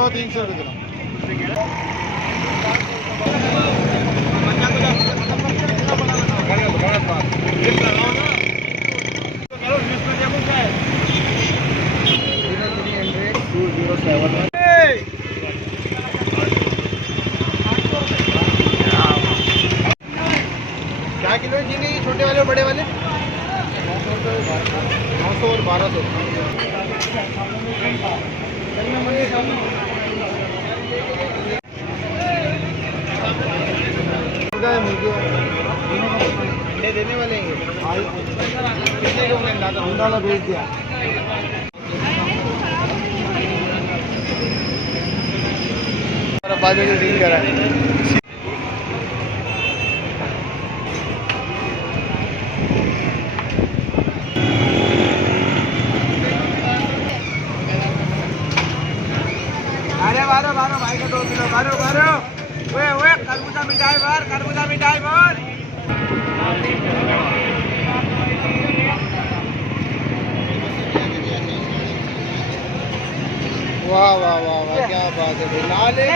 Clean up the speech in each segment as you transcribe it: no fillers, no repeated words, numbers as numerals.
पाव 300 रुपये किलो। क्या किलो है चीनी, छोटे वाले और बड़े वाले? 900 और 1200। अंडे देने वाले हैं कितने के होंगे? अंडा भेज दिया। बाजू से डील करा है। अरे बारो भाई का 2 किलो बारो ओए खरबूजा मिठाई भर, खरबूजा मिठाई भर। वाह वाह वाह वाह, क्या बात है भाई। लाले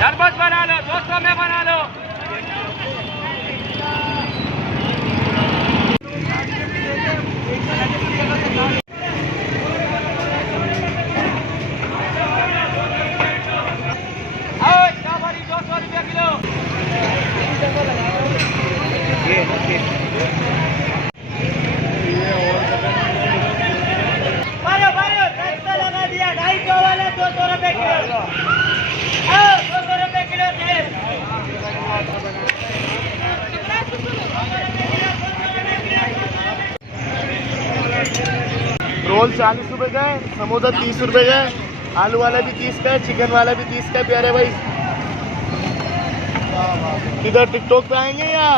शरबत बना लो, 200 में बना लो। स्ट्रॉबेरी 200 रुपये किलो। लगा दिया 250 वाले 200 रुपये किलो। 200 रुपये किलो तेल। रोल 40 रुपए का है, समोसा 30 रुपए का है, आलू वाला भी 30 का है, चिकन वाला भी 30 का है। प्यारे भाई किधर टिकटॉक पे आएंगे या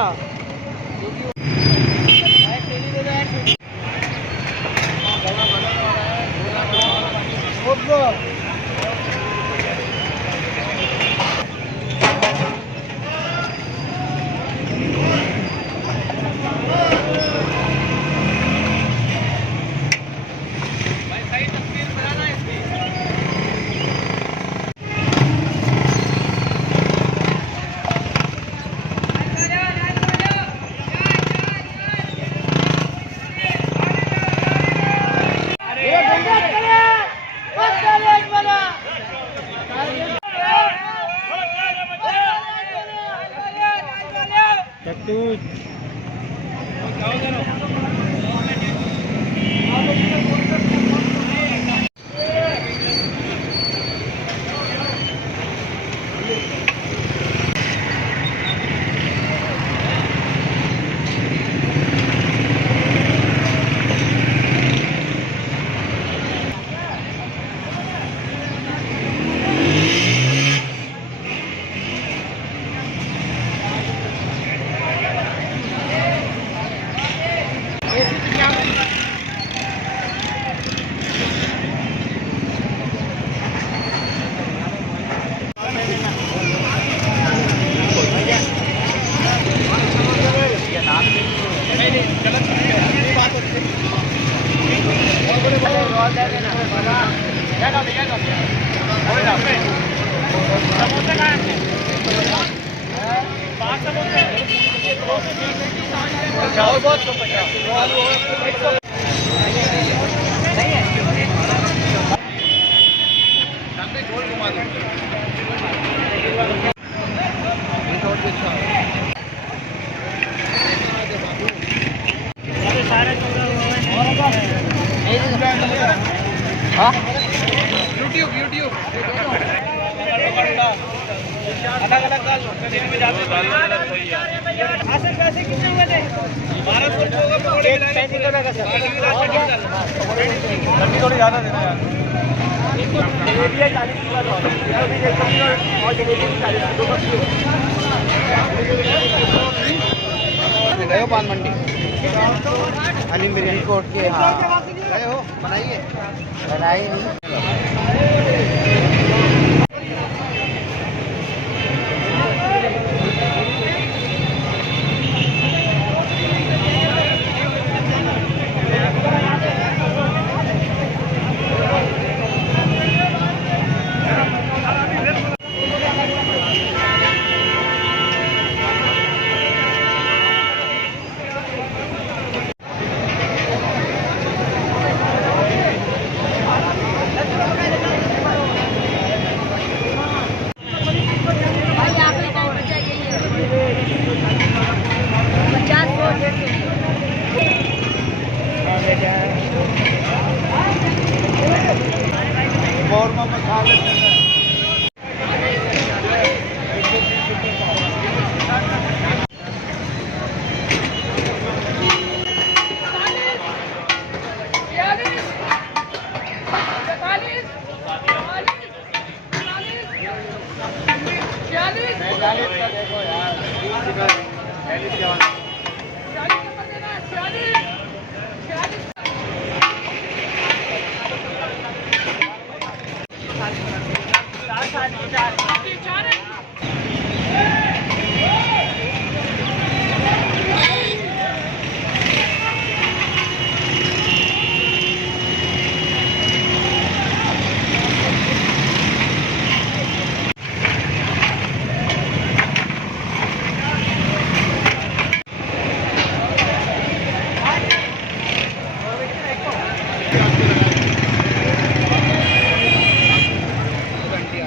यूट्यूब अलग अलग दाल दिन में जाते पैसे कितने हुए थे? 1200 होगा पकौड़े का सर। थोड़ी ज़्यादा देना यार। जलेबी है 40 की बात और जलेबी 40 गए हो पान मंडी हलीम बिरयानी कोट के? हाँ गए हो, बनाइए। बनाई नहीं।